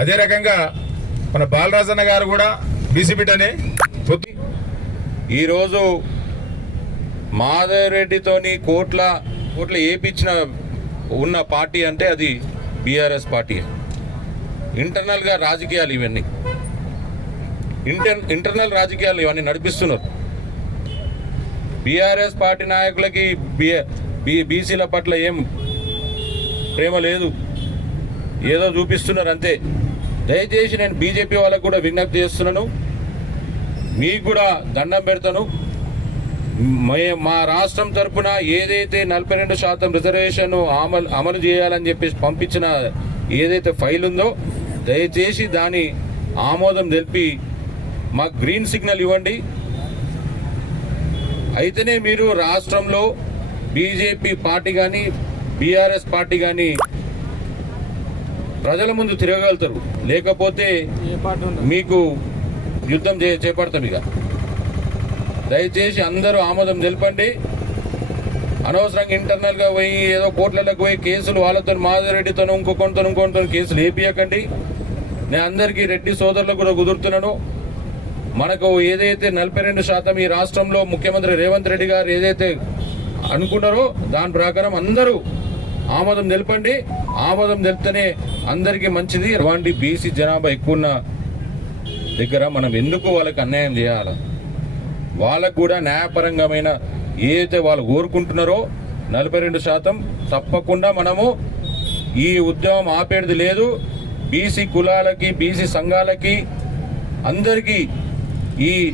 అదే రకంగా మన బాలరాజన్న గారు కూడా బీసీ పొద్దు ఈరోజు మాధవరెడ్డితోని కోట్ల కోట్ల ఏపిచ్చిన ఉన్న పార్టీ అంటే అది బీఆర్ఎస్ పార్టీ. ఇంటర్నల్గా రాజకీయాలు ఇవన్నీ. ఇంటర్ ఇంటర్నల్ రాజకీయాలు ఇవన్నీ నడిపిస్తున్నారు. బీఆర్ఎస్ పార్టీ నాయకులకి బీ బీసీల పట్ల ఏం ప్రేమ లేదు. ఏదో చూపిస్తున్నారు అంతే. దయచేసి నేను బీజేపీ వాళ్ళకు కూడా విజ్ఞప్తి చేస్తున్నాను. మీకు కూడా దండం పెడతాను. మే- మా రాష్ట్రం తరఫున ఏదైతే నలభై రెండు శాతం రిజర్వేషన్ అమలు అమలు చేయాలని చెప్పేసి పంపించిన ఏదైతే ఫైల్ ఉందో దయచేసి దాని ఆమోదం తెలిపి మాకు గ్రీన్ సిగ్నల్ ఇవ్వండి. అయితేనే మీరు రాష్ట్రంలో బీజేపీ పార్టీ కానీ బీఆర్ఎస్ పార్టీ కానీ ప్రజల ముందు తిరగలుగుతారు లేకపోతే మీకు యుద్ధం చే చేపడతాం ఇక. దయచేసి అందరూ ఆమోదం తెలపండి. అనవసరంగా ఇంటర్నల్గా పోయి ఏదో కోట్లలోకి పోయి కేసులు వాళ్ళతో మాధవరెడ్డితో ఇంకొకరితో ఇంకొకరితో కేసులు వేపియకండి. నేను అందరికీ రెడ్డి సోదరులకు కూడా కుదురుతున్నాను. మనకు ఏదైతే నలభై రెండు శాతం ఈ రాష్ట్రంలో ముఖ్యమంత్రి రేవంత్ రెడ్డి గారు ఏదైతే అనుకున్నారో దాని ప్రకారం అందరూ ఆమోదం తెలపండి ఆమోదం తెలిపితేనే అందరికీ మంచిది. అటువంటి బీసీ జనాభా ఎక్కువ ఉన్న దగ్గర మనం ఎందుకు వాళ్ళకి అన్యాయం చేయాలి? వాళ్ళకు కూడా న్యాయపరంగమైన ఏదైతే వాళ్ళు కోరుకుంటున్నారో నలభై రెండు శాతం తప్పకుండా మనము ఈ ఉద్యమం ఆపేది లేదు. బీసీ కులాలకి బీసీ సంఘాలకి అందరికీ ఈ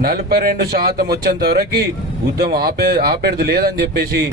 నలభై రెండు శాతం వచ్చేంత వరకు ఉద్యమం ఆపే ఆపేది లేదని చెప్పేసి